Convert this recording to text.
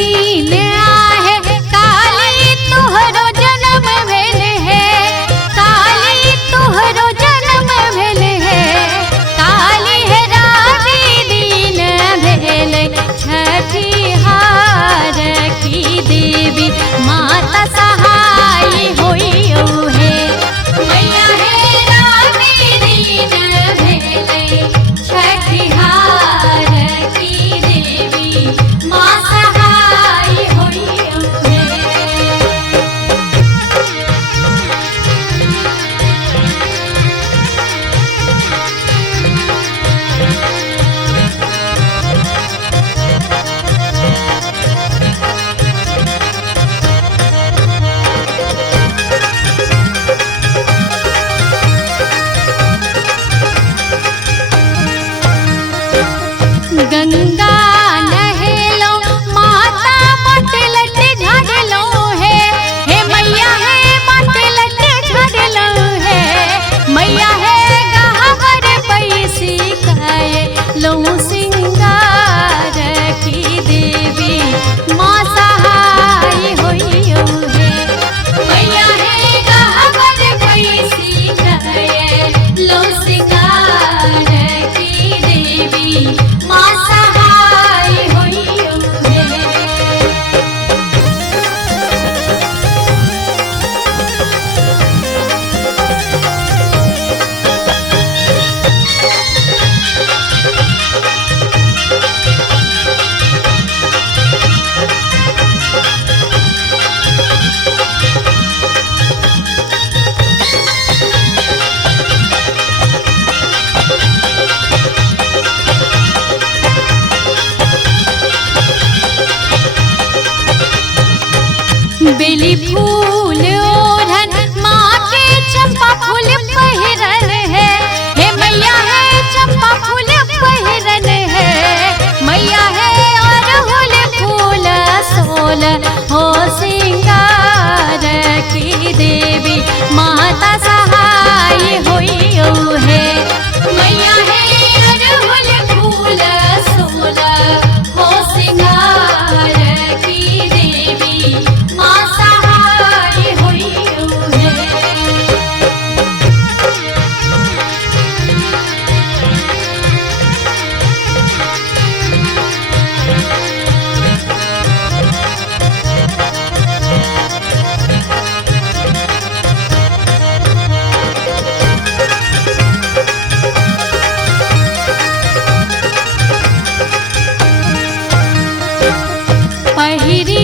दीन आहे काली तोहरो जन्म भेल है, काली तोहरो जन्म भेल है, काली है रावी दीन भेल छठिहार की देवी माता सहाय होइयो है। मैया है रावी दीन भेल छठिहार की देवी माँ सहाय होइयो है। गंगा नहेलो माता बटलट झाड़लो है, हे मैया है बटलट झाड़लो है, मैया है गहवर पैसी खाए लो सिंगार की देवी माँ सहाय होइयो है। मैया है गहवर पैसी खाए लो सिंगार की देवी माँ सहाय होइयो है। बेली फूल ओढ़न माँ के चंपा फूल पहिरन है, हे मैया है चंपा फूल पहिरन है, मैया है अड़हुल फूल सोल हो सिंगार की देवी माता सहाय होइयो है। मैया है अड़हुल फूल सोल हो सिंगार की देवी माँ सहाय होइयो है। पहिरी